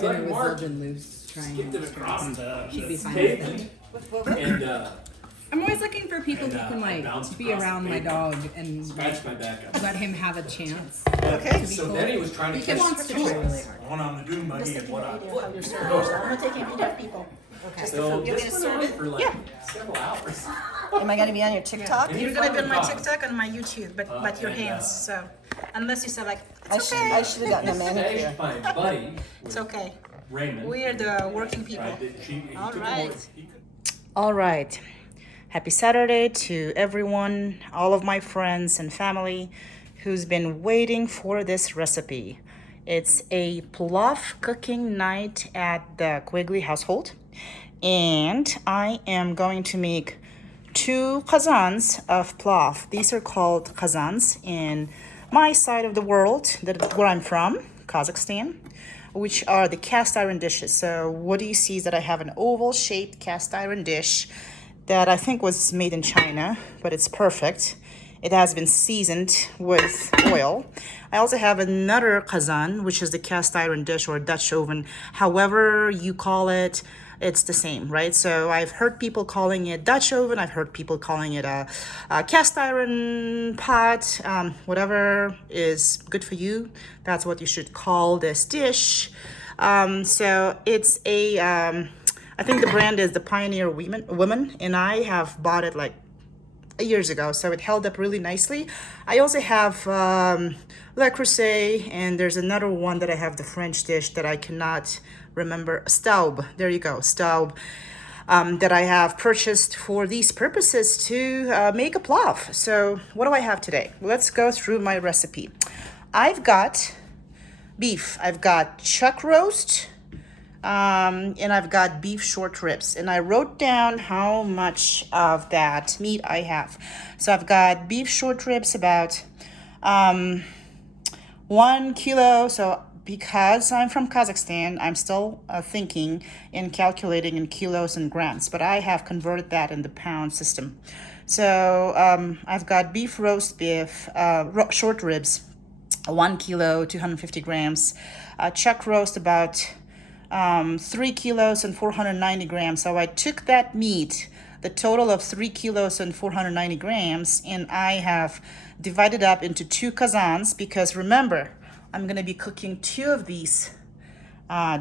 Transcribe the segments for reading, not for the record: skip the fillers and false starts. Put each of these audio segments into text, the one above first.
dinner with Mark Zildjian Loose trying skipped it to across she'd be the fine stage. with it. And I'm always looking for people And, who can I like bounced be across around the my pavement. dog and scratched my back up. let him have a chance. Okay. To be So cool. then he was trying to He catch wants to try really hard. one on the dune buggy and one on foot. I'm not taking video of people. Okay. So You're this gonna went serve on it? for like several hours. Am I gonna be on your TikTok? And You're he gonna be on finally my caught him. TikTok and my YouTube, but your and, hands. So unless you say like, I it's should okay, have gotten a manicure. Saved my buddy. it's okay. Raymond. We are the working people. All right. All right. Happy Saturday to everyone, all of my friends and family who's been waiting for this recipe. It's a Plov cooking night at the Quigley household. And I am going to make 2 qazans of Plov. These are called qazans in my side of the world, where I'm from, Kazakhstan, which are the cast iron dishes. So what do you see is that I have an oval shaped cast iron dish that I think was made in China, but it's perfect. It has been seasoned with oil. I also have another qazan, which is the cast iron dish or Dutch oven. However you call it, it's the same, right? So I've heard people calling it Dutch oven. I've heard people calling it a cast iron pot. Whatever is good for you, that's what you should call this dish. So it's a, I think the brand is the Pioneer Women, and I have bought it like years ago, so it held up really nicely. I also have Le Creuset, and there's another one that I have, the French dish that I cannot remember, Staub, there you go, Staub, that I have purchased for these purposes to make a plov. So what do I have today? Let's go through my recipe. I've got beef, I've got chuck roast, and I've got beef short ribs, and I wrote down how much of that meat I have. So I've got beef short ribs, about 1 kilo. So because I'm from Kazakhstan, I'm still thinking and calculating in kilos and grams, but I have converted that in the pound system. So I've got beef roast beef, short ribs, 1 kilo, 250 grams, chuck roast about 3 kilos and 490 grams. So I took that meat, the total of 3 kilos and 490 grams, and I have divided up into 2 kazans, because remember, I'm going to be cooking 2 of these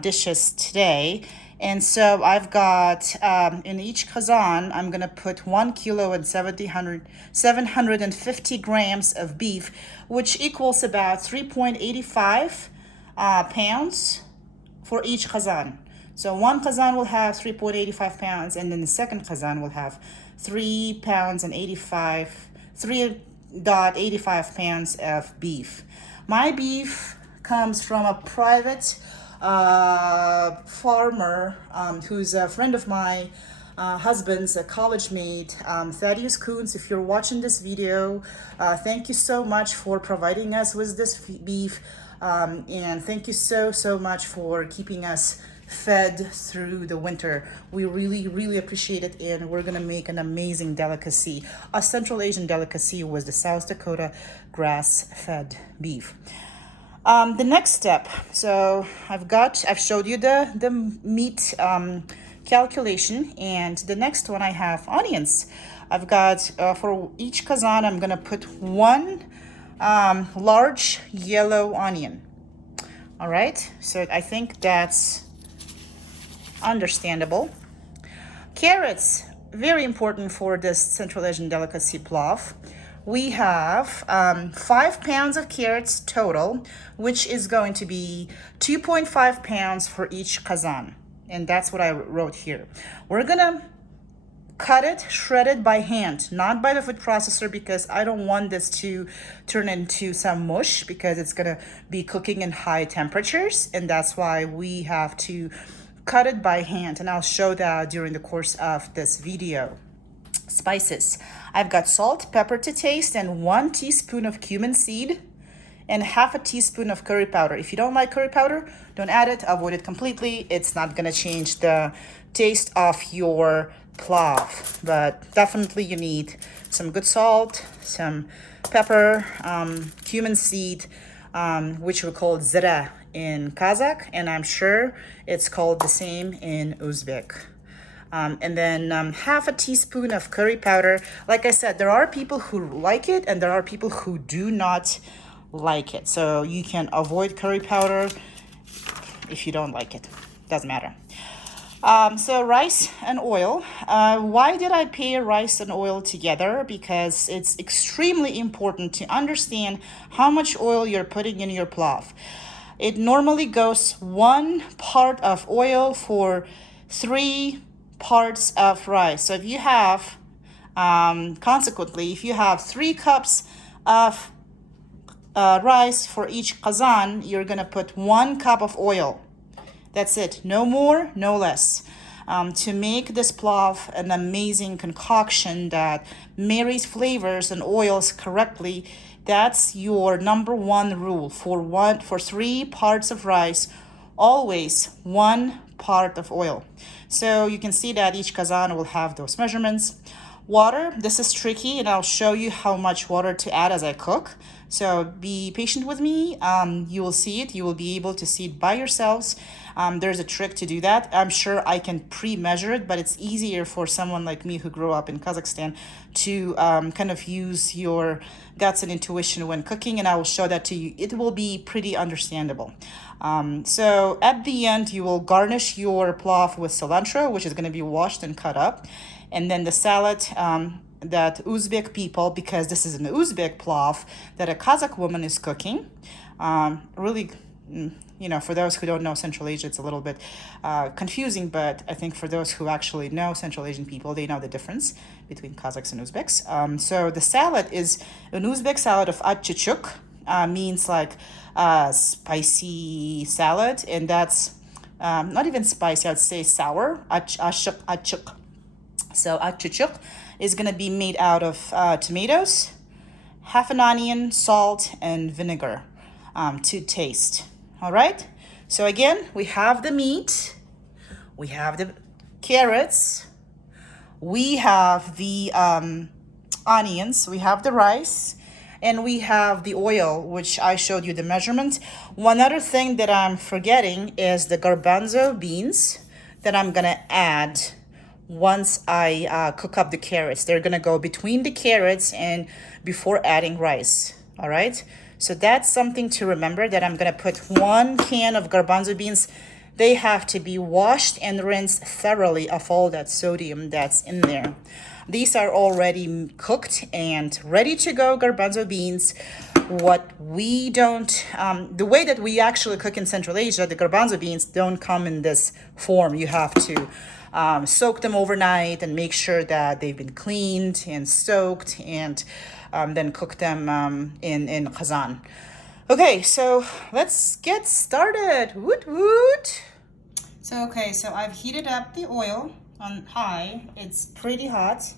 dishes today. And so I've got, in each kazan, I'm going to put 1 kilo and 750 grams of beef, which equals about 3.85 pounds for each kazan. So one kazan will have 3.85 pounds, and then the second kazan will have 3.85 pounds of beef. My beef comes from a private farmer who's a friend of my husband's, a college mate, Thaddeus Coons. If you're watching this video, thank you so much for providing us with this beef. And thank you so much for keeping us fed through the winter. We really appreciate it, and we're gonna make an amazing delicacy. A Central Asian delicacy was the South Dakota grass-fed beef. The next step, so I've showed you the meat calculation, and the next one I have onions. I've got for each kazan I'm gonna put 1 large yellow onion. All right, so I think that's understandable. Carrots, very important for this Central Asian delicacy plov. We have 5 pounds of carrots total, which is going to be 2.5 pounds for each kazan, and that's what I wrote here. We're gonna cut it, shred it by hand, not by the food processor, because I don't want this to turn into some mush, because it's gonna be cooking in high temperatures, and that's why we have to cut it by hand, and I'll show that during the course of this video. Spices. I've got salt, pepper to taste, and 1 teaspoon of cumin seed, and half a teaspoon of curry powder. If you don't like curry powder, don't add it, avoid it completely. It's not gonna change the taste of your plov, but definitely you need some good salt, some pepper, cumin seed, which we call zira in Kazakh, and I'm sure it's called the same in Uzbek. And then half a teaspoon of curry powder. Like I said, there are people who like it and there are people who do not like it. So you can avoid curry powder if you don't like it. Doesn't matter. So rice and oil. Why did I pair rice and oil together? Because it's extremely important to understand how much oil you're putting in your plov. It normally goes 1 part of oil for 3 parts of rice. So if you have, consequently, if you have 3 cups of rice for each qazan, you're gonna put 1 cup of oil. That's it, no more, no less. To make this plov an amazing concoction that marries flavors and oils correctly, that's your number 1 rule. For 3 parts of rice, always 1 part of oil. So you can see that each kazan will have those measurements. Water, this is tricky, and I'll show you how much water to add as I cook. So be patient with me. You will see it. You will be able to see it by yourselves. There's a trick to do that. I'm sure I can pre-measure it, but it's easier for someone like me who grew up in Kazakhstan to kind of use your guts and intuition when cooking, and I will show that to you. It will be pretty understandable. So at the end, you will garnish your plov with cilantro, which is going to be washed and cut up. And then the salad that Uzbek people, because this is an Uzbek plov that a Kazakh woman is cooking. Really, you know, for those who don't know Central Asia, it's a little bit confusing, but I think for those who actually know Central Asian people, they know the difference between Kazakhs and Uzbeks. So the salad is an Uzbek salad of achchuk, means like spicy salad, and that's not even spicy, I'd say sour, achchuk. So achchuk is going to be made out of tomatoes, half an onion, salt, and vinegar to taste. All right. So again, we have the meat, we have the carrots, we have the onions, we have the rice, and we have the oil, which I showed you the measurements. One other thing that I'm forgetting is the garbanzo beans that I'm going to add once I cook up the carrots. They're gonna go between the carrots and before adding rice. All right, so that's something to remember, that I'm gonna put 1 can of garbanzo beans. They have to be washed and rinsed thoroughly of all that sodium that's in there. These are already cooked and ready to go garbanzo beans. What we don't, the way that we actually cook in Central Asia, the garbanzo beans don't come in this form. You have to soak them overnight and make sure that they've been cleaned and soaked, and then cook them in qazan. Okay, so let's get started. Woot woot. So I've heated up the oil on high. It's pretty hot,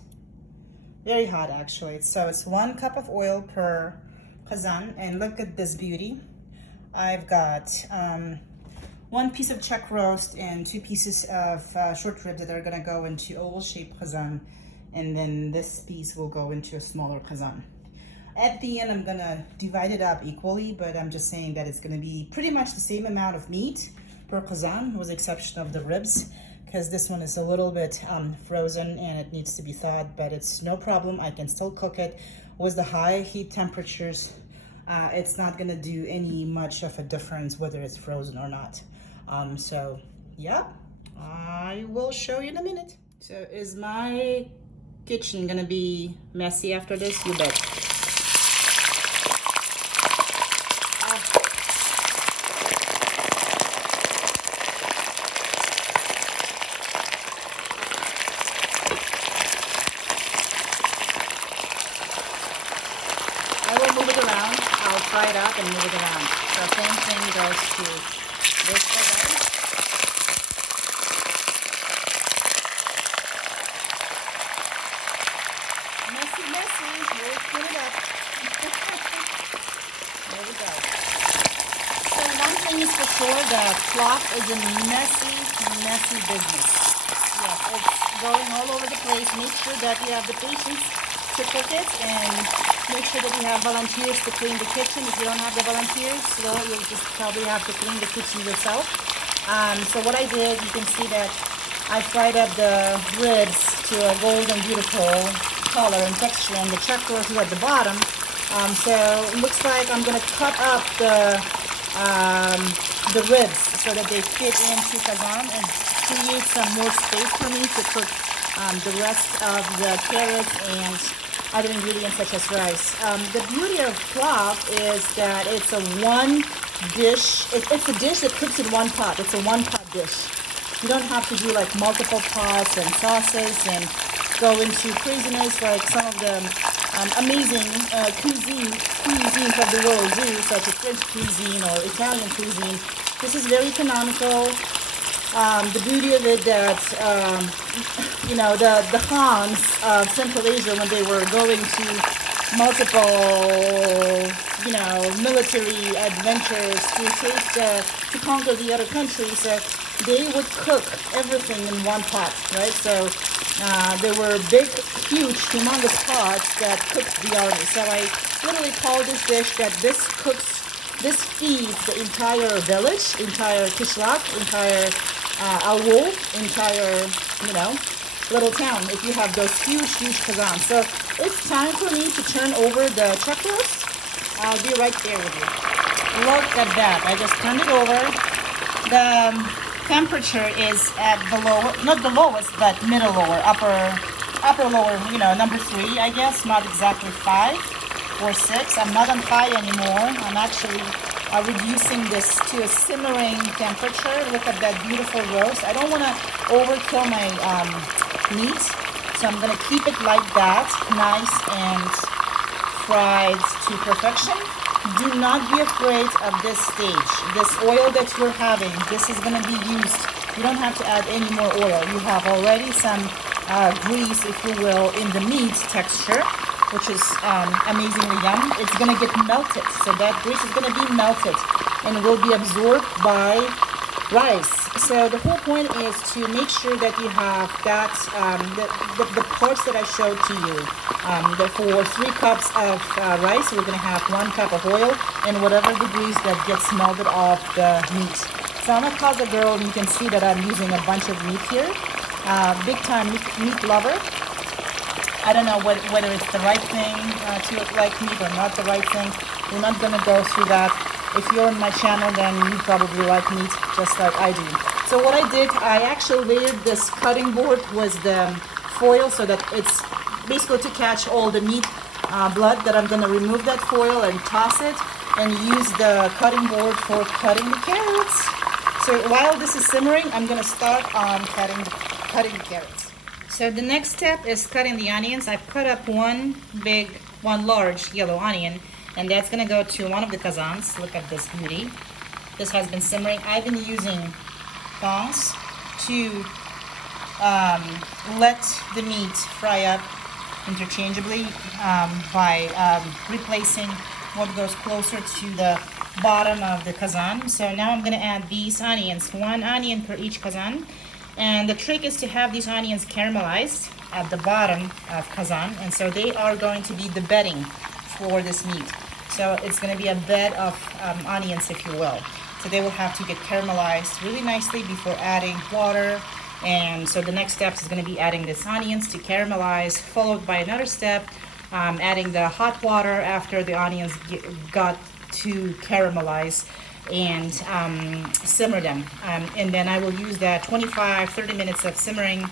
very hot actually. So it's 1 cup of oil per qazan, and look at this beauty. I've got 1 piece of chuck roast and 2 pieces of short ribs that are gonna go into oval-shaped qazan, and then this piece will go into a smaller qazan. At the end, I'm gonna divide it up equally, but I'm just saying that it's gonna be pretty much the same amount of meat per qazan, with the exception of the ribs, because this one is a little bit frozen and it needs to be thawed, but it's no problem. I can still cook it with the high heat temperatures. It's not gonna do any much of a difference whether it's frozen or not. So yeah, I will show you in a minute. So is my kitchen gonna be messy after this? You bet. I will move it around. I'll fry it up and move it around. So same thing goes to this guy. Messy, messy. We'll clean it up. There we go. So one thing is for sure, that plov is a messy, messy business. Yes, it's going all over the place. Make sure that you have the patience to cook it, and make sure that you have volunteers to clean the kitchen. If you don't have the volunteers, well, you'll just probably have to clean the kitchen yourself. So what I did, you can see that I fried up the ribs to a golden beautiful color and texture, and the chuck roast is at the bottom. So it looks like I'm gonna cut up the ribs so that they fit into kazan and create some more space for me to cook the rest of the carrots and other ingredients such as rice. The beauty of plov is that it's a one dish. It's a dish that cooks in one pot. It's a one-pot dish. You don't have to do like multiple pots and sauces and go into craziness like some of the amazing cuisines of the world do, such as French cuisine or Italian cuisine. This is very economical. The beauty of it that, you know, the Khans of Central Asia, when they were going to multiple, you know, military adventures to conquer the other countries, they would cook everything in one pot, right? So there were big, huge, humongous pots that cooked the army. So I literally call this dish that this feeds the entire village, entire kishlak, entire awul, entire, you know, little town, if you have those huge kazan. So it's time for me to turn over the chuck roast. I'll be right there with you. Look at that. I just turned it over. The temperature is at the lower, not the lowest, but middle lower, upper lower, you know, number 3, I guess, not exactly 5 or 6. I'm not on high anymore. I'm actually reducing this to a simmering temperature. Look at that beautiful roast. I don't want to overkill my meat, so I'm going to keep it like that, nice and fried to perfection. Do not be afraid of this stage. This oil that you're having, this is going to be used. You don't have to add any more oil. You have already some grease, if you will, in the meat texture, which is amazingly yum. It's going to get melted. So that grease is going to be melted and will be absorbed by rice. So the whole point is to make sure that you have that, the parts that I showed to you. For 3 cups of rice, we're going to have 1 cup of oil and whatever the grease that gets melted off the meat. So I'm a Kazakh girl, and you can see that I'm using a bunch of meat here. Big time meat lover. I don't know whether it's the right thing to like meat or not the right thing. We're not going to go through that. If you're on my channel, then you probably like meat just like I do. So what I did, I actually layered this cutting board with the foil so that it's basically to catch all the meat blood, that I'm going to remove that foil and toss it and use the cutting board for cutting the carrots. So while this is simmering, I'm going to start on cutting the carrots. So the next step is cutting the onions. I've cut up one large yellow onion, and that's gonna go to one of the kazans. Look at this beauty. This has been simmering. I've been using tongs to let the meat fry up interchangeably by replacing what goes closer to the bottom of the kazan. So now I'm gonna add these onions, 1 onion per each kazan. And the trick is to have these onions caramelized at the bottom of kazan, and so they are going to be the bedding for this meat. So it's going to be a bed of onions, if you will. So they will have to get caramelized really nicely before adding water. And so the next step is going to be adding these onions to caramelize, followed by another step, adding the hot water after the onions got to caramelize, and simmer them. And then I will use that 25-30 minutes of simmering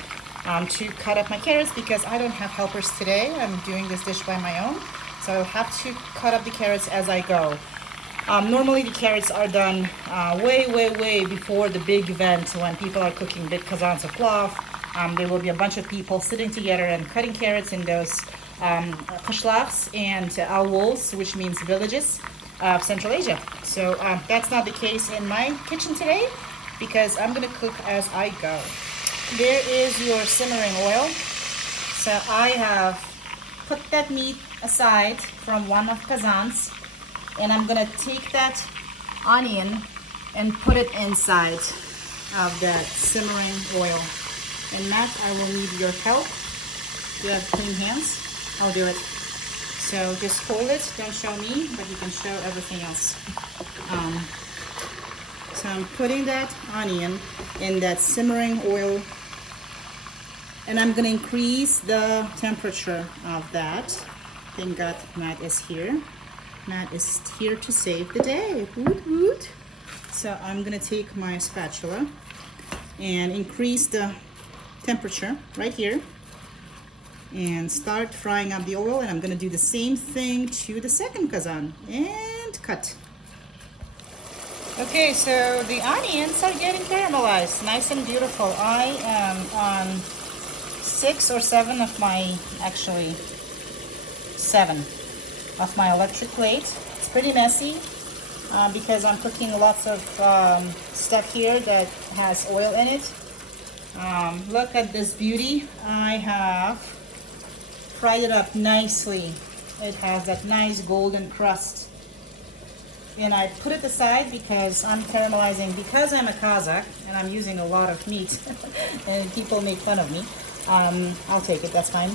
to cut up my carrots, because I don't have helpers today. I'm doing this dish by my own, so I'll have to cut up the carrots as I go. Normally the carrots are done way before the big event, when people are cooking big kazans of plov. There will be a bunch of people sitting together and cutting carrots in those kishlaks and awuls, which means villages of Central Asia. So that's not the case in my kitchen today, because I'm gonna cook as I go. There is your simmering oil. So I have put that meat aside from one of kazans, and I'm gonna take that onion and put it inside of that simmering oil. And Matt, I will need your help. You have clean hands? I'll do it. So just hold it, don't show me, but you can show everything else. So I'm putting that onion in that simmering oil, and I'm gonna increase the temperature of that. Thank God Matt is here. Matt is here to save the day. Woot woot. So I'm gonna take my spatula and increase the temperature right here and start frying up the oil, and I'm gonna do the same thing to the second kazan and cut. Okay, so the onions are getting caramelized, nice and beautiful. I am on 6 or 7 of my, actually 7 of my electric plate. It's pretty messy because I'm cooking lots of stuff here that has oil in it. Look at this beauty. I have fried it up nicely. It has that nice golden crust. And I put it aside because I'm caramelizing, because I'm a Kazakh and I'm using a lot of meat and people make fun of me. I'll take it, that's fine.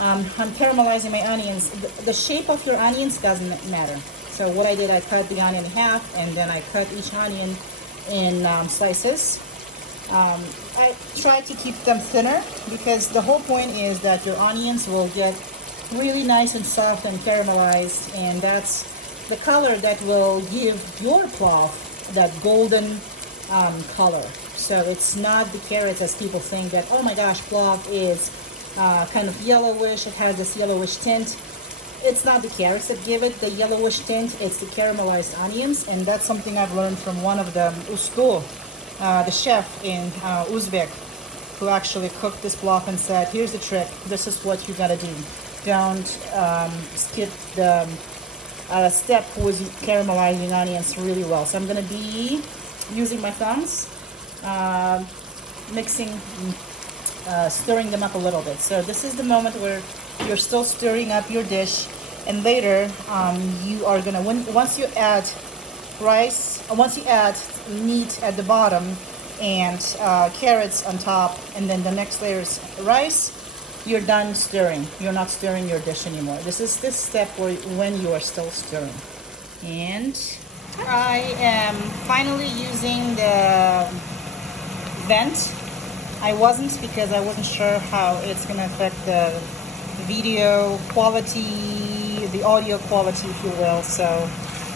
I'm caramelizing my onions. The shape of your onions doesn't matter. So what I did, I cut the onion in half, and then I cut each onion in slices. I try to keep them thinner because the whole point is that your onions will get really nice and soft and caramelized, and that's the color that will give your plov that golden color. So it's not the carrots as people think that, oh my gosh, plov is kind of yellowish, it has this yellowish tint. It's not the carrots that give it the yellowish tint, it's the caramelized onions, and that's something I've learned from one of the usto, the chef in Uzbek, who actually cooked this plov and said, here's the trick, this is what you gotta do. Don't skip the step with caramelizing onions really well. So I'm gonna be using my thumbs, mixing, stirring them up a little bit. So this is the moment where you're still stirring up your dish, and later you are gonna, once you add rice, once you add meat at the bottom and carrots on top, and then the next layer is rice, you're done stirring. You're not stirring your dish anymore. This is this step when you are still stirring. And I am finally using the vent. I wasn't because I wasn't sure how it's gonna affect the video quality, the audio quality, if you will. So,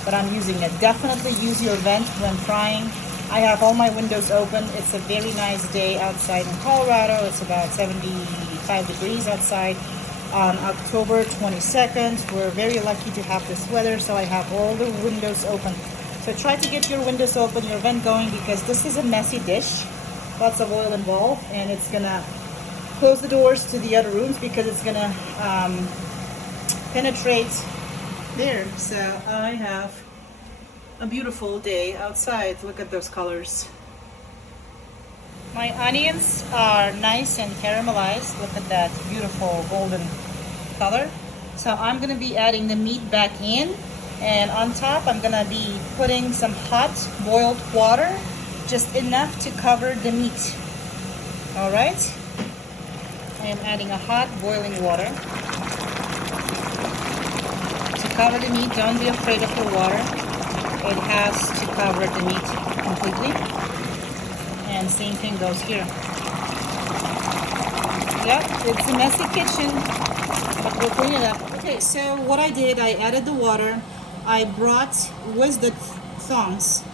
but I'm using it. Definitely use your vent when frying. I have all my windows open. It's a very nice day outside in Colorado. It's about 75 degrees outside on October 22nd. We're very lucky to have this weather, so I have all the windows open. So try to get your windows open, your vent going, because this is a messy dish. Lots of oil involved, and it's gonna close the doors to the other rooms because it's gonna penetrate there. So I have a beautiful day outside. Look at those colors. My onions are nice and caramelized. Look at that beautiful golden color. So I'm gonna be adding the meat back in, and on top I'm gonna be putting some hot boiled water, just enough to cover the meat. All right, I am adding a hot boiling water to cover the meat. Don't be afraid of the water. It has to cover the meat completely. And same thing goes here. Yep, it's a messy kitchen, but we'll clean it up. Okay, so what I did, I added the water. I brought, with the tongs,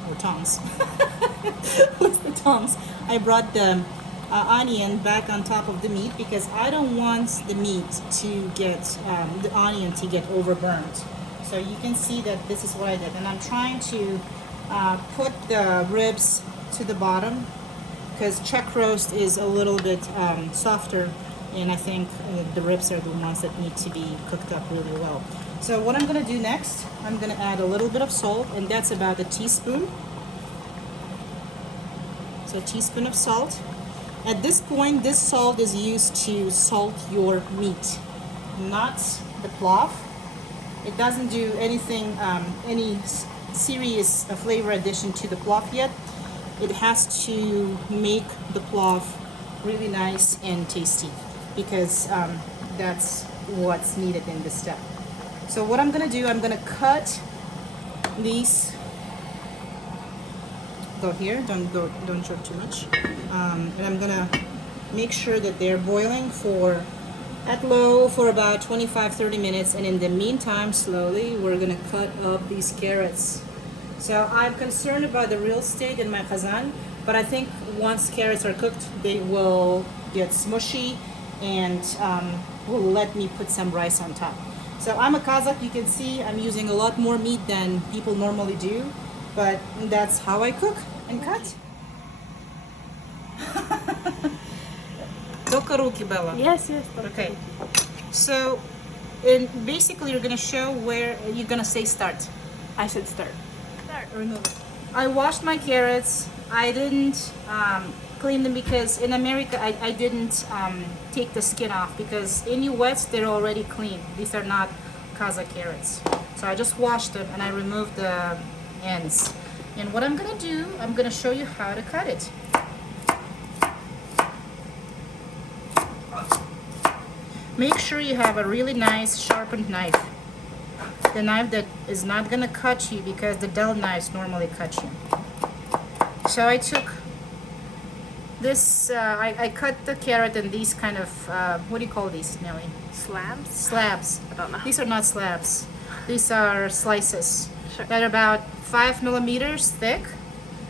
with the tongs, I brought the onion back on top of the meat because I don't want the meat to get, the onion to get overburnt. So you can see that this is what I did, and I'm trying to put the ribs to the bottom because chuck roast is a little bit softer, and I think the ribs are the ones that need to be cooked up really well. So what I'm gonna do next, I'm gonna add a little bit of salt, and that's about a teaspoon. So a teaspoon of salt. At this point, this salt is used to salt your meat, not the plov. It doesn't do anything, any serious flavor addition to the plov yet. It has to make the plov really nice and tasty because that's what's needed in this step. So what I'm gonna do, I'm gonna cut these. Go here, don't chop too much. And I'm gonna make sure that they're boiling at low for about 25-30 minutes, and in the meantime, slowly we're gonna cut up these carrots. So I'm concerned about the real estate in my qazan, but I think once carrots are cooked, they will get smushy and will let me put some rice on top. So I'm a Kazakh, you can see I'm using a lot more meat than people normally do, but that's how I cook and cut. Только руки, Bella. Yes. Okay. So, basically, you're gonna show where you're gonna say start. I should start. Remove it. I washed my carrots. I didn't clean them because in America I didn't take the skin off, because in US they're already clean. These are not Kazakh carrots. So I just washed them and I removed the ends. And what I'm gonna do, I'm gonna show you how to cut it. Make sure you have a really nice sharpened knife. The knife that is not gonna cut you, because the dull knives normally cut you. So I took this, I cut the carrot in these kind of, what do you call these, Nelly? Slabs? Slabs. I don't know. These are not slabs. These are slices. Sure. That are about 5 millimeters thick.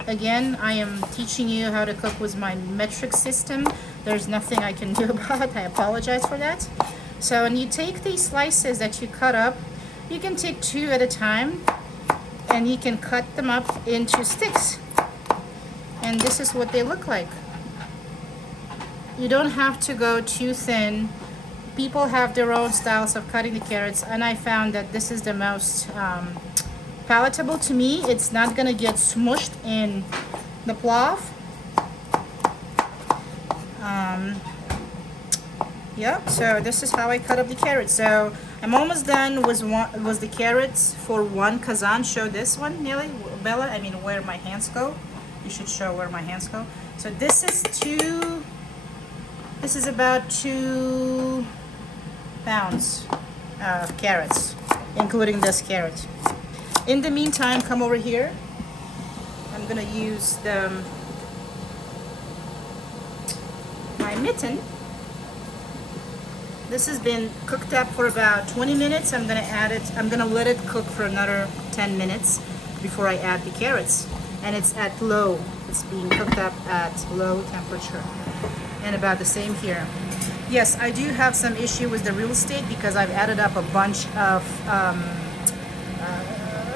Again, I am teaching you how to cook with my metric system. There's nothing I can do about it. I apologize for that. So when you take these slices that you cut up, you can take 2 at a time, and you can cut them up into sticks. And this is what they look like. You don't have to go too thin. People have their own styles of cutting the carrots, and I found that this is the most palatable to me. It's not gonna get smushed in the plov. Yeah, so this is how I cut up the carrots. So I'm almost done with the carrots for 1 kazan. Show this one, Nelly, Bella. I mean, where my hands go. You should show where my hands go. So this is about 2 pounds of carrots, including this carrot. In the meantime, come over here. I'm gonna use my mitten. This has been cooked up for about 20 minutes. I'm gonna let it cook for another 10 minutes before I add the carrots. And it's at low. It's being cooked up at low temperature. And about the same here. Yes, I do have some issue with the real estate because I've added up a bunch of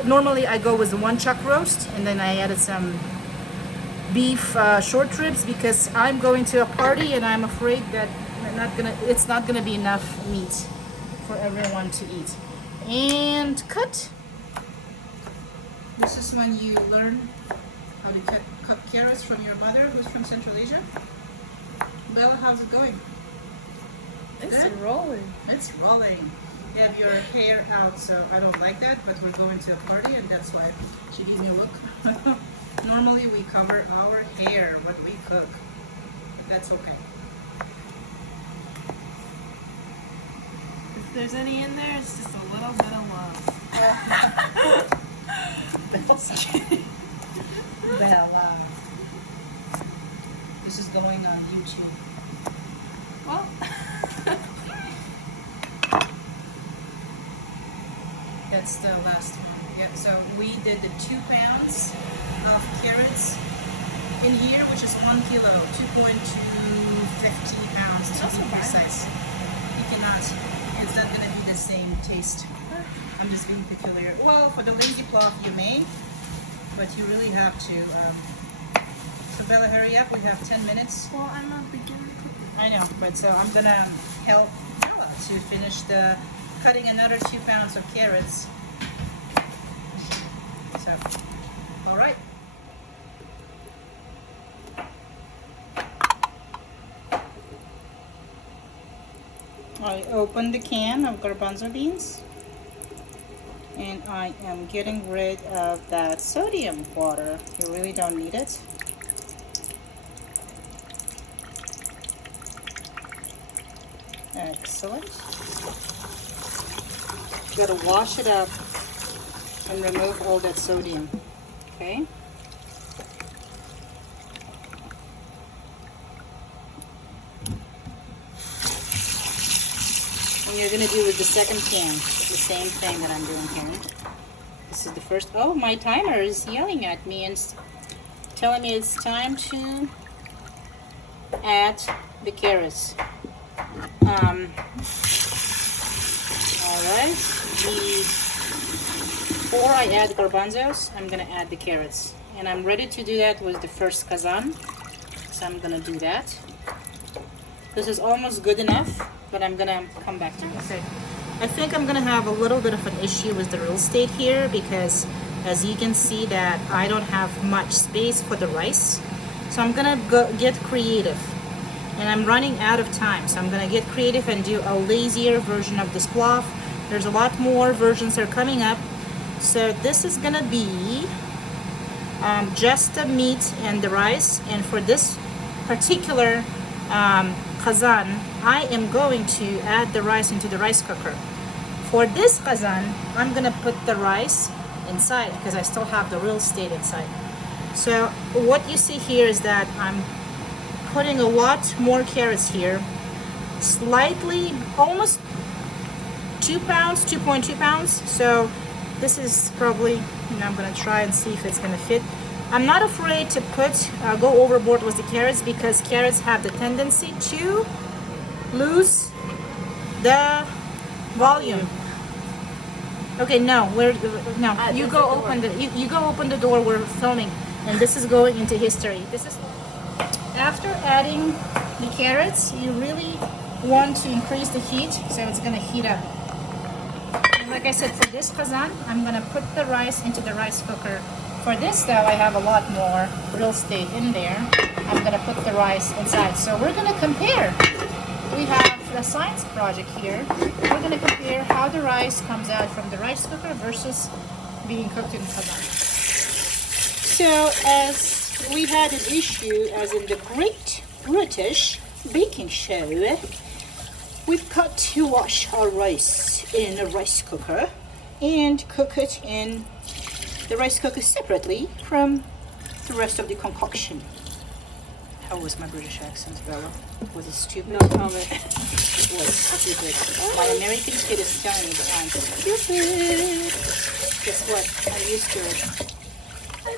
normally I go with 1 chuck roast, and then I added some beef short ribs because I'm going to a party and I'm afraid that it's not gonna be enough meat for everyone to eat. And cut. This is when you learn how to cut carrots from your mother, who's from Central Asia. Bella, how's it going? It's Good? rolling. It's rolling. You have your hair out, so I don't like that, but we're going to a party and that's why she gave me a look. Normally we cover our hair when we cook, but that's okay. If there's any in there, it's just a little bit of love. Bella. This is going on YouTube. Well, That's the last one. Yeah, so we did the 2 pounds of carrots in here, which is 1 kilo, 2.250 pounds to Also be buy precise. You cannot. It's not going to be the same taste. I'm just being peculiar. Well, for the lazy plov you may, but you really have to. So Bella, hurry up. We have 10 minutes. well, I'm a beginner cook. I know, but so I'm gonna help Bella to finish cutting another 2 pounds of carrots. So, all right. I opened the can of garbanzo beans, and I am getting rid of that sodium water. You really don't need it. Excellent. gotta wash it up and remove all that sodium. Okay. And you're gonna do with the second pan the same thing that I'm doing here. This is the first. Oh, my timer is yelling at me and telling me it's time to add the carrots. All right. Before I add garbanzos, I'm gonna add the carrots, and I'm ready to do that with the first kazan. So I'm gonna do that. This is almost good enough, but I'm gonna come back to it. Okay. I think I'm gonna have a little bit of an issue with the real estate here because, as you can see, that I don't have much space for the rice. So I'm gonna get creative, and I'm running out of time. So I'm gonna get creative and do a lazier version of this plov. There's a lot more versions that are coming up. So this is gonna be just the meat and the rice. And for this particular kazan, I am going to add the rice into the rice cooker. For this kazan, I'm gonna put the rice inside because I still have the real estate inside. So what you see here is that I'm putting a lot more carrots here, slightly, almost 2 pounds, 2.2 pounds. So this is probably, I'm gonna try and see if it's gonna fit. I'm not afraid to go overboard with the carrots because carrots have the tendency to lose the volume. Okay, no, you go open the door. We're filming, and this is going into history. This is after adding the carrots. You really want to increase the heat, so it's gonna heat up. And like I said, for this kazan, I'm gonna put the rice into the rice cooker. For this though, I have a lot more real estate in there. I'm gonna put the rice inside. So we're gonna compare. We have a science project here. We're gonna compare how the rice comes out from the rice cooker versus being cooked in kazan. So as we had an issue, as in the Great British Baking Show, we've got to wash our rice in a rice cooker and cook it in the rice cooker separately from the rest of the concoction. How was my British accent, Bella? Was it stupid? No comment. It was stupid. My American kid is telling me that I'm stupid. Guess what? I'm used to it.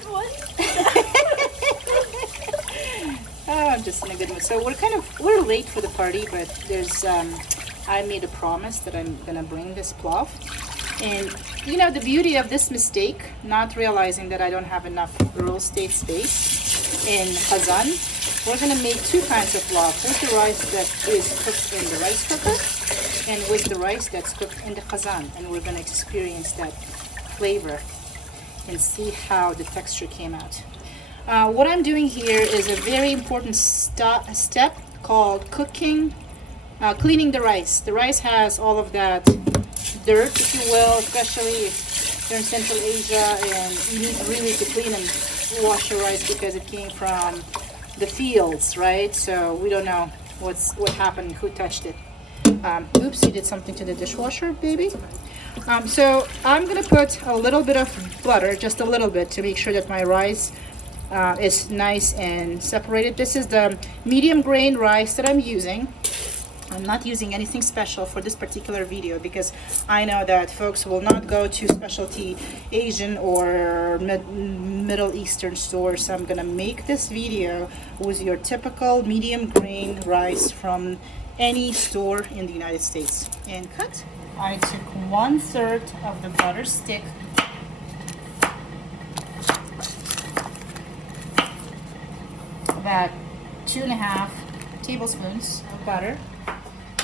What? Oh, I'm just in a good mood. So we're late for the party, but there's I made a promise that I'm gonna bring this plov. And you know the beauty of this mistake, not realizing that I don't have enough real estate space in kazan, we're gonna make 2 kinds of plov, with the rice that is cooked in the rice cooker and with the rice that's cooked in the kazan, and we're gonna experience that flavor and see how the texture came out. What I'm doing here is a very important step called cleaning the rice. The rice has all of that dirt, if you will, especially if you're in Central Asia and you need really to clean and wash your rice because it came from the fields, right? So we don't know what happened, who touched it. Oops, you did something to the dishwasher, baby. So I'm gonna put a little bit of butter, just a little bit, to make sure that my rice is nice and separated. This is the medium grain rice that I'm using. I'm not using anything special for this particular video because I know that folks will not go to specialty Asian or Middle Eastern stores. So I'm gonna make this video with your typical medium grain rice from any store in the United States. And cut. I took 1/3 of the butter stick, about 2.5 tablespoons of butter,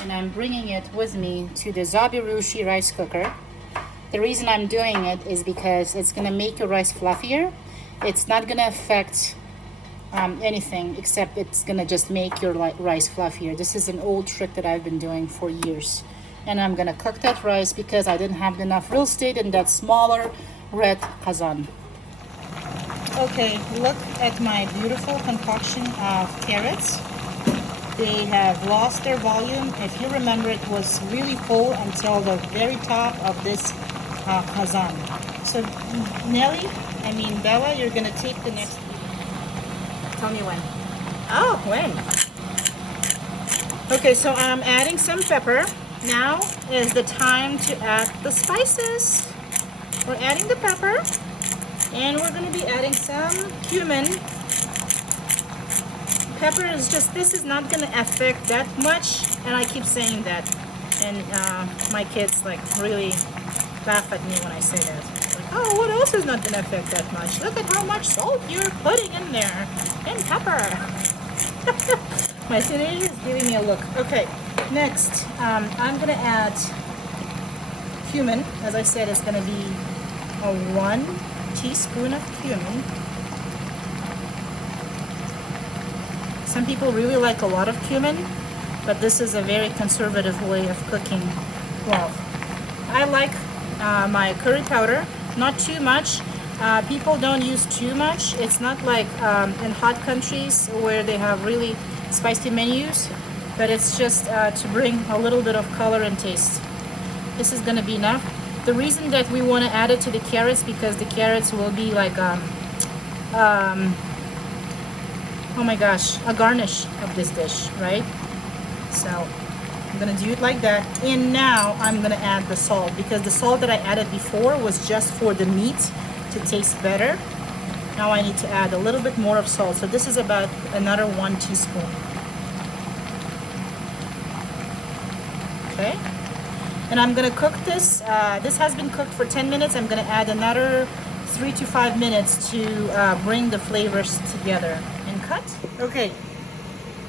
and I'm bringing it with me to the Zabirushi rice cooker. The reason I'm doing it is because it's gonna make your rice fluffier. It's not gonna affect anything except it's gonna just make your rice fluffier. This is an old trick that I've been doing for years. And I'm gonna cook that rice because I didn't have enough real estate in that smaller red kazan. Okay, look at my beautiful concoction of carrots. they have lost their volume. If you remember, it was really full until the very top of this kazan. So Bella, you're gonna take the next. Tell me when. Oh, when? Okay, so I'm adding some pepper. Now is the time to add the spices. We're adding the pepper, and we're gonna be adding some cumin. Pepper is just, this is not gonna affect that much, and I keep saying that, and my kids like really laugh at me when I say that. Like, oh, what else is not gonna affect that much? Look at how much salt you're putting in there, and pepper. My teenager is giving me a look. Okay, next I'm gonna add cumin. As I said, it's gonna be a 1 teaspoon of cumin. Some people really like a lot of cumin, but this is a very conservative way of cooking plov. I like my curry powder, not too much. People don't use too much. It's not like in hot countries where they have really spicy menus, but it's just to bring a little bit of color and taste. This is gonna be enough. The reason that we want to add it to the carrots, because the carrots will be like oh my gosh, a garnish of this dish, right? So I'm gonna do it like that. And now I'm gonna add the salt, because the salt that I added before was just for the meat to taste better. Now I need to add a little bit more of salt. So this is about another 1 teaspoon. Okay. And I'm gonna cook this. This has been cooked for 10 minutes. I'm gonna add another 3 to 5 minutes to bring the flavors together. And cut. Okay,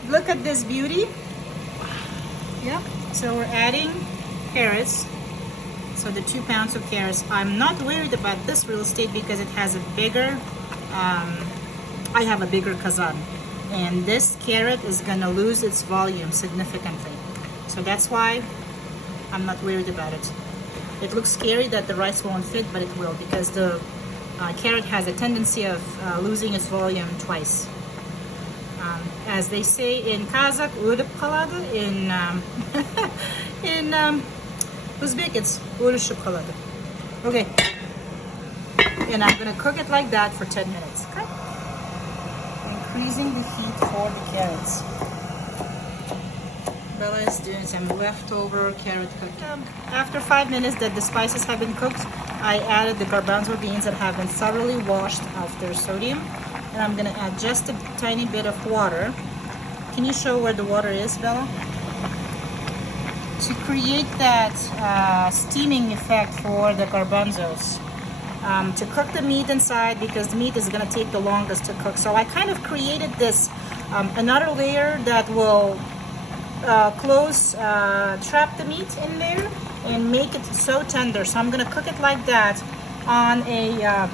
look at this beauty. Yeah, so we're adding carrots. So the 2 pounds of carrots. I'm not worried about this real estate because it has a bigger, I have a bigger kazan. And this carrot is gonna lose its volume significantly. So that's why I'm not worried about it. It looks scary that the rice won't fit, but it will, because the carrot has a tendency of losing its volume twice. As they say in Kazakh, in Uzbek, it's okay. And I'm gonna cook it like that for 10 minutes. Okay. Increasing the heat for the carrots. Bella is doing some leftover carrot cooking. After 5 minutes that the spices have been cooked, I added the garbanzo beans that have been thoroughly washed of their sodium. And I'm gonna add just a tiny bit of water. Can you show where the water is, Bella? To create that steaming effect for the garbanzos. To cook the meat inside, because the meat is gonna take the longest to cook. So I kind of created this another layer that will trap the meat in there and make it so tender. So I'm gonna cook it like that on a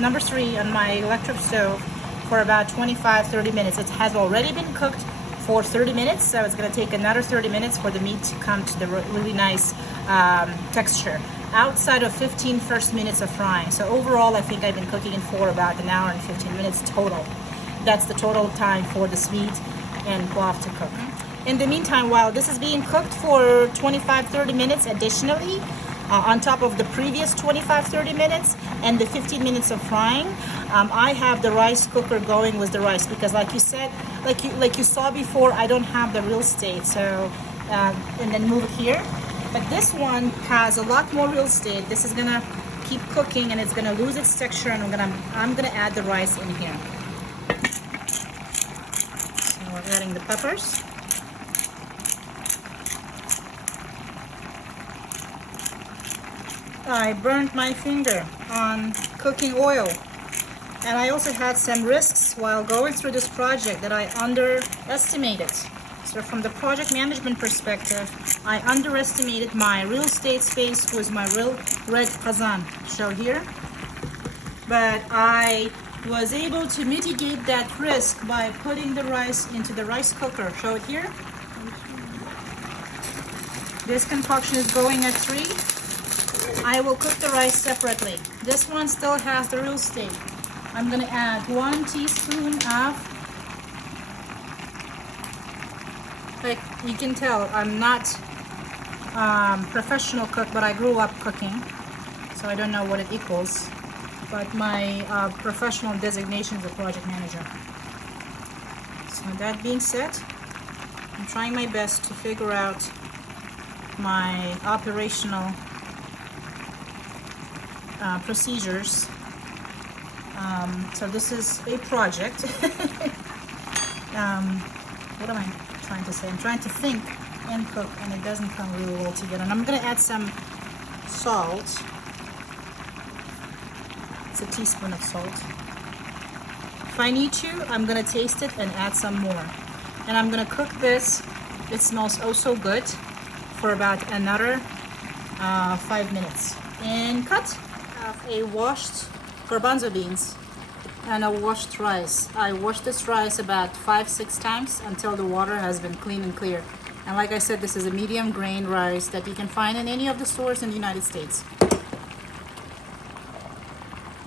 number 3 on my electric stove for about 25-30 minutes. It has already been cooked for 30 minutes, so it's gonna take another 30 minutes for the meat to come to the really nice texture, outside of 15 first minutes of frying. So overall, I think I've been cooking it for about an hour and 15 minutes total. That's the total time for this meat and plov to cook. In the meantime, while this is being cooked for 25-30 minutes additionally, on top of the previous 25-30 minutes and the 15 minutes of frying, I have the rice cooker going with the rice, because like you said, like you saw before, I don't have the real estate. So and then move it here, but this one has a lot more real estate. This is gonna keep cooking and it's gonna lose its texture, and I'm gonna add the rice in here. So we're adding the peppers. I burned my finger on cooking oil, and I also had some risks while going through this project that I underestimated. So from the project management perspective, I underestimated my real estate space with my real red kazan, show here. But I was able to mitigate that risk by putting the rice into the rice cooker, show it here. This concoction is going at 3. I will cook the rice separately. This one still has the real estate. I'm gonna add 1 teaspoon of Like you can tell, I'm not professional cook, but I grew up cooking, so I don't know what it equals. But my professional designation is a project manager. So that being said, I'm trying my best to figure out my operational procedures. So this is a project. What am I trying to say? I'm trying to think and cook, and it doesn't come really well together. And I'm gonna add some salt. It's a teaspoon of salt. If I need to, I'm gonna taste it and add some more. And I'm gonna cook this. It smells oh so good for about another 5 minutes. And cut. A washed garbanzo beans and a washed rice. I washed this rice about 5-6 times until the water has been clean and clear. And like I said, this is a medium grain rice that you can find in any of the stores in the United States.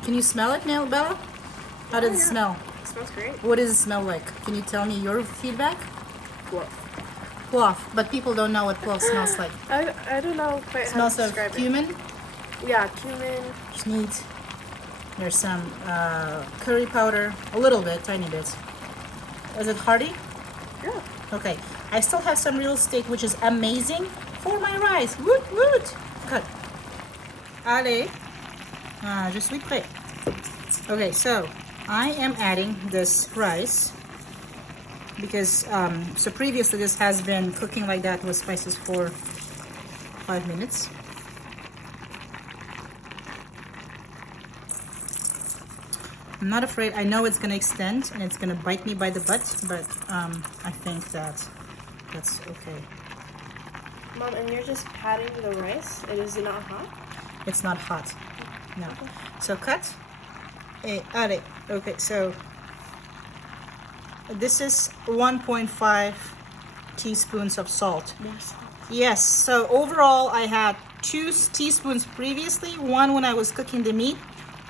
Can you smell it now, Bella? How does it smell? It smells great. What does it smell like? Can you tell me your feedback? Plov. Plov, but people don't know what plov smells like. I don't know quite how Smells to of describe cumin, it. Yeah, cumin. meat. There's some curry powder, a little bit, tiny bit. Is it hearty? Yeah. Okay, I still have some real estate, which is amazing for my rice. Woot woot. Cut. Allez, je suis prêt. Okay, so I am adding this rice because so previously this has been cooking like that with spices for 5 minutes. I'm not afraid. I know it's gonna extend and it's gonna bite me by the butt, but I think that's okay. Mom, and you're just patting the rice? It is not hot? It's not hot. No. So cut. Allez. Okay, so this is 1.5 teaspoons of salt. Yes. Yes, so overall I had 2 teaspoons previously, one when I was cooking the meat,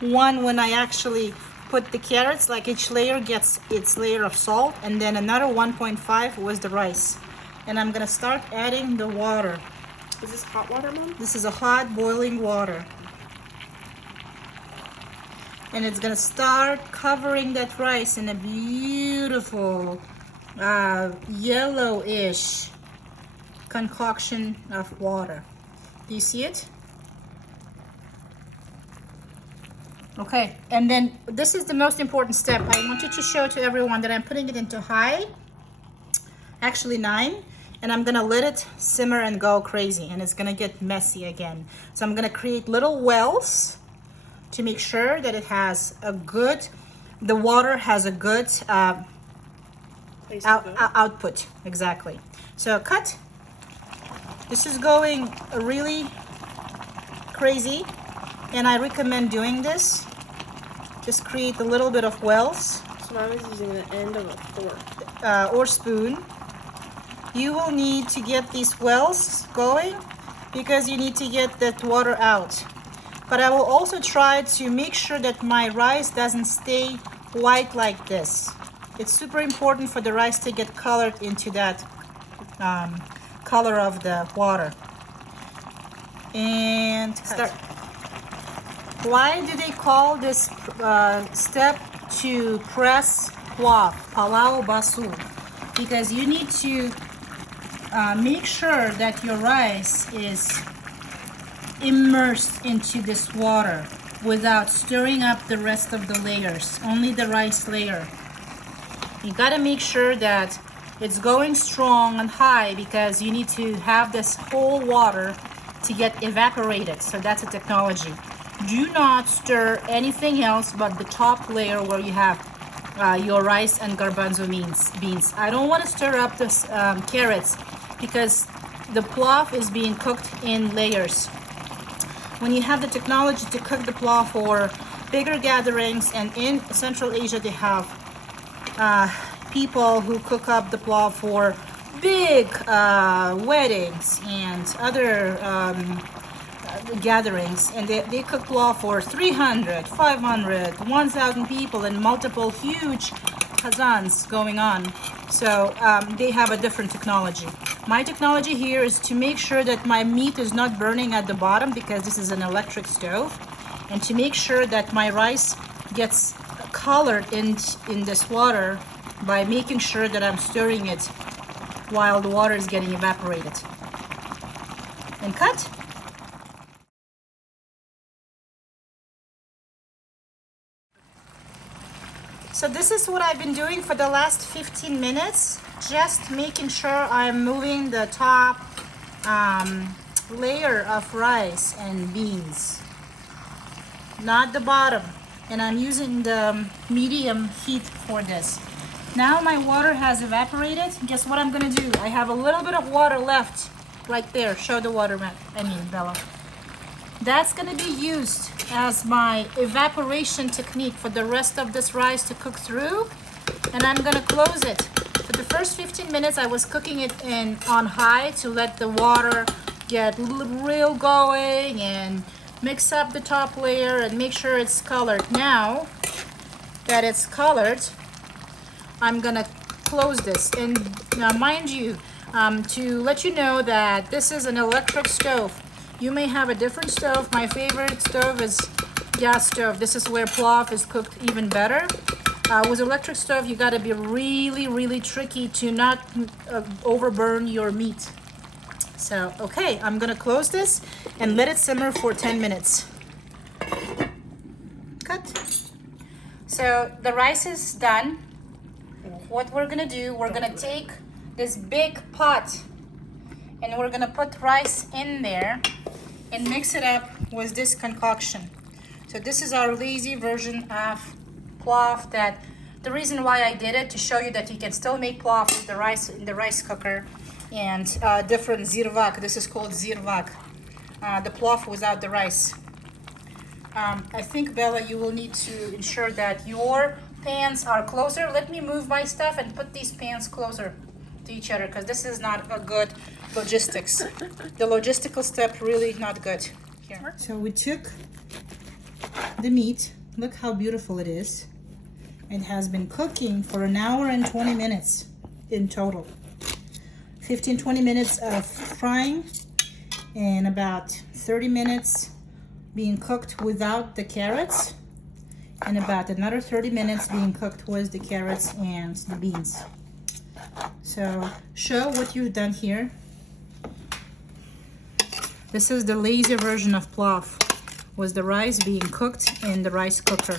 one when I actually put the carrots, like each layer gets its layer of salt, and then another 1.5 was the rice. And I'm gonna start adding the water. Is this hot water, Mom? This is a hot boiling water. And it's gonna start covering that rice in a beautiful yellowish concoction of water. Do you see it? Okay, and then this is the most important step. I wanted to show to everyone that I'm putting it into high, actually 9, and I'm gonna let it simmer and go crazy, and it's gonna get messy again. So I'm gonna create little wells to make sure that it has a good, the water has a good output, exactly. So cut. This is going really crazy, and I recommend doing this. Just create a little bit of wells. So Mom is using the end of a fork. Or spoon. You will need to get these wells going because you need to get that water out. But I will also try to make sure that my rice doesn't stay white like this. It's super important for the rice to get colored into that color of the water. And start. Why do they call this step to press plov, palau basu? Because you need to make sure that your rice is immersed into this water without stirring up the rest of the layers, only the rice layer. You gotta make sure that it's going strong and high because you need to have this whole water to get evaporated. So that's a technology. Do not stir anything else but the top layer where you have your rice and garbanzo beans. I don't want to stir up this carrots because the plov is being cooked in layers. When you have the technology to cook the plov for bigger gatherings, and in Central Asia they have people who cook up the plov for big weddings and other gatherings, and they cook plov for 300, 500, 1,000 people in multiple huge kazans going on. So they have a different technology. My technology here is to make sure that my meat is not burning at the bottom because this is an electric stove, and to make sure that my rice gets colored in this water by making sure that I'm stirring it while the water is getting evaporated. And cut. So this is what I've been doing for the last 15 minutes, just making sure I'm moving the top layer of rice and beans, not the bottom. And I'm using the medium heat for this. Now my water has evaporated. Guess what I'm gonna do? I have a little bit of water left right there. Show the water, Bella. That's gonna be used as my evaporation technique for the rest of this rice to cook through. And I'm gonna close it. For the first 15 minutes, I was cooking it on high to let the water get real going and mix up the top layer and make sure it's colored. Now that it's colored, I'm gonna close this. And now mind you, to let you know that this is an electric stove. You may have a different stove. My favorite stove is gas stove. This is where plov is cooked even better. With electric stove, you gotta be really, really tricky to not overburn your meat. So, okay, I'm gonna close this and let it simmer for 10 minutes. Cut. So the rice is done. What we're gonna do, we're gonna take this big pot and we're gonna put rice in there and mix it up with this concoction. So this is our lazy version of plov. That the reason why I did it, to show you that you can still make plov with the rice in the rice cooker, and different zirvak. This is called zirvak, the plov without the rice. I think, Bella, you will need to ensure that your pans are closer. Let me move my stuff and put these pans closer to each other, because this is not a good logistics. The logistical step really not good here. So we took the meat. Look how beautiful it is. It has been cooking for 1 hour and 20 minutes in total. 15-20 minutes of frying and about 30 minutes being cooked without the carrots, and about another 30 minutes being cooked with the carrots and the beans. So show what you've done here. This is the lazy version of plov, with the rice being cooked in the rice cooker.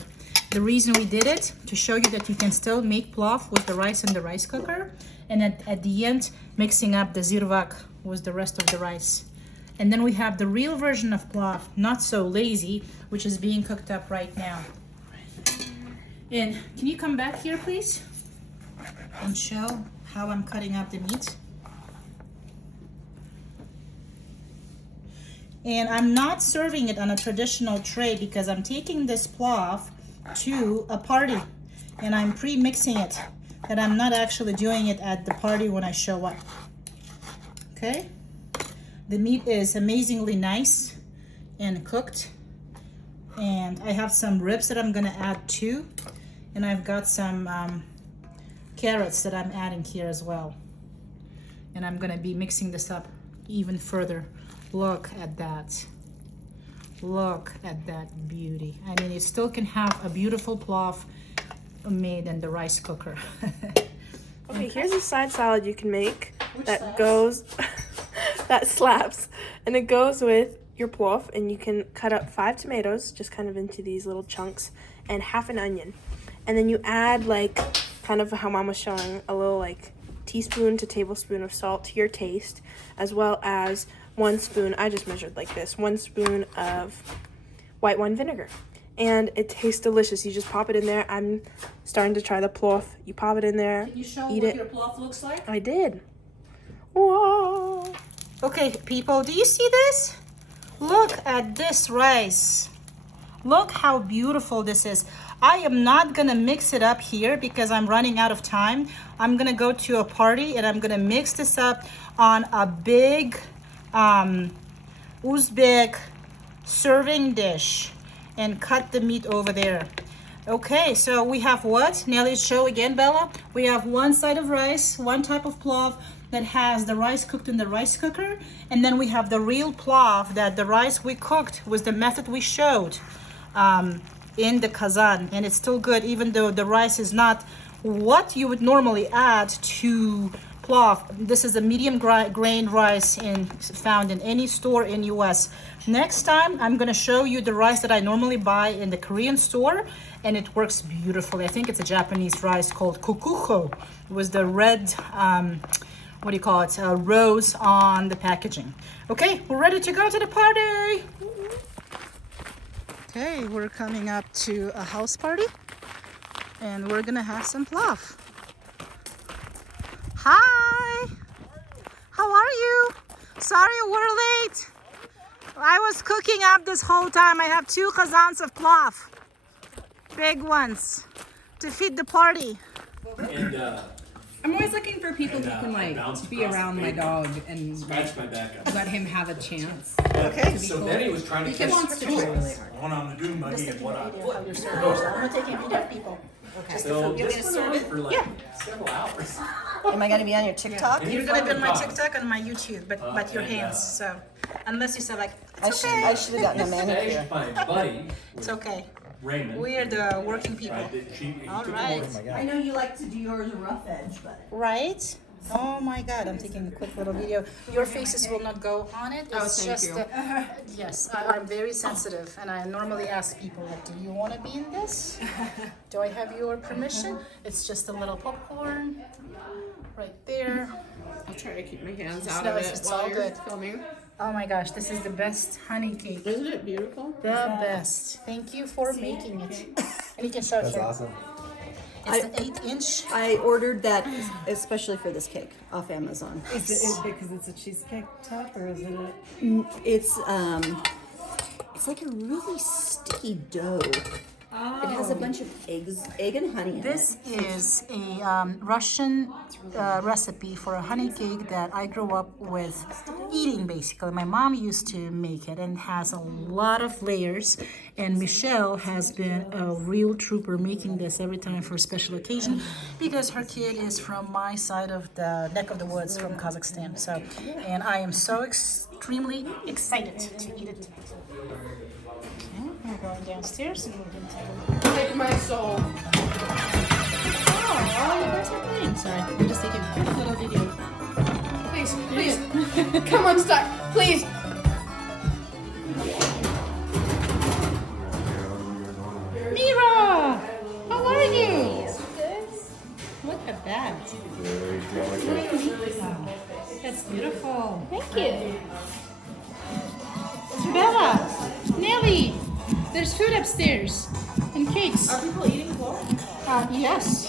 The reason we did it, to show you that you can still make plov with the rice in the rice cooker, and at the end mixing up the zirvak with the rest of the rice. And then we have the real version of plov, not so lazy, which is being cooked up right now. And can you come back here, please, and show how I'm cutting up the meat? And I'm not serving it on a traditional tray because I'm taking this plov to a party and I'm pre-mixing it, that I'm not actually doing it at the party when I show up. Okay, the meat is amazingly nice and cooked, and I have some ribs that I'm gonna add too, and I've got some carrots that I'm adding here as well, and I'm gonna be mixing this up even further. Look at that. Look at that beauty. I mean, it still can have a beautiful plov made in the rice cooker. Okay, here's a side salad you can make. Which that slaps? goes that slaps, and it goes with your plov. And you can cut up 5 tomatoes just kind of into these little chunks, and half an onion, and then you add, like, kind of how Mom was showing, a little like teaspoon to tablespoon of salt to your taste, as well as 1 spoon, I just measured like this, 1 spoon of white wine vinegar. And it tastes delicious. You just pop it in there. I'm starting to try the plov. You pop it in there. Can you show eat what it. your plov looks like? I did. Whoa. Okay, people, do you see this? Look at this rice. Look how beautiful this is. I am not gonna mix it up here because I'm running out of time. I'm gonna go to a party and I'm gonna mix this up on a big Uzbek serving dish and cut the meat over there. Okay, so we have what? Nelly, show again, Bella. We have one side of rice, one type of plov that has the rice cooked in the rice cooker, and then we have the real plov that the rice we cooked was the method we showed in the kazan, and it's still good even though the rice is not what you would normally add to plov. This is a medium grain rice found in any store in US. Next time I'm gonna show you the rice that I normally buy in the Korean store, and it works beautifully. I think it's a Japanese rice called kokuho. It was the red what do you call it, rose on the packaging. Okay, we're ready to go to the party. Okay, we're coming up to a house party and we're gonna have some plov. Hi, how are you? Sorry we're late. I was cooking up this whole time. I have 2 qazans of plov, big ones, to feed the party. And I'm always looking for people who can like bounce be across around the my table. dog and scratch my back up. let him have a chance. Okay. So Benny was trying to He catch wants to 2 try of really us. hard. One on the dune buggy and one on foot. I'm gonna take and feed up people. So You're this gonna went serve on it? for like several hours. Am I gonna be on your TikTok? And You're he gonna be on finally my caught us. TikTok and my YouTube, but your and, hands. So unless you say like, it's okay, I should have gotten a manicure. Today, my buddy it's okay. Raymond We are the working people. tried to cheat. He All took right. I know you like to do yours rough edge, but. Right? Oh my God, I'm taking a quick little video. Your faces will not go on it. It's thank just, you. yes, I'm very sensitive and I normally ask people, like, do you want to be in this? Do I have your permission? It's just a little popcorn right there. I'll try to keep my hands out No, of it's it all while you're good. filming. Oh my gosh, this is the best honey cake. Isn't it beautiful? The best. Thank you for making it. And you can show it here. Awesome. It's the 8-inch. I ordered that especially for this cake off Amazon. Is it because it's a cheesecake top or is it a... It's like a really sticky dough. It has a bunch of egg and honey in This it. is a Russian recipe for a honey cake that I grew up with eating, basically. My mom used to make it and it has a lot of layers. And Michelle has been a real trooper making this every time for a special occasion because her kid is from my side of the neck of the woods from Kazakhstan. So, and I am so extremely excited to eat it. Okay, we're going downstairs and we're going to Take my soul. Oh, you guys are playing. Sorry, I'm just taking a quick little video. Please, please. Come on, stop. Please. Mira! How are you? Look at that. Wow, that's beautiful. Thank you. Bella, Nelly, there's food upstairs and cakes. Are people eating more? Yes.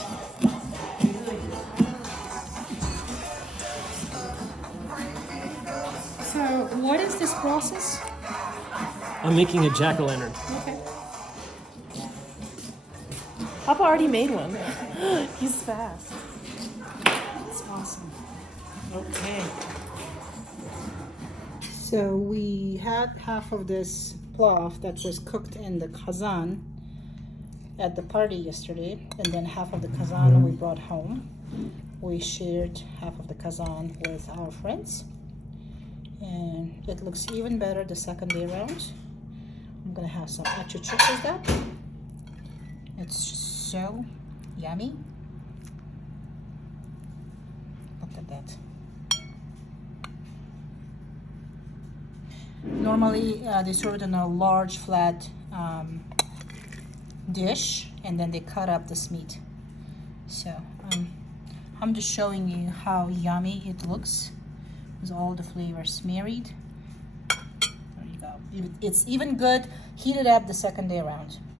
So, what is this process? I'm making a jack-o'-lantern. Okay. Papa already made one. He's fast. That's awesome. Okay. So we had half of this plov that was cooked in the kazan at the party yesterday, and then half of the kazan we brought home. We shared half of the kazan with our friends, and it looks even better the second day around. I'm gonna have some achuchuk with that. It's just so yummy. Look at that. Normally they serve it in a large flat dish and then they cut up this meat. So I'm just showing you how yummy it looks with all the flavors married. There you go. It's even good heated up the second day around.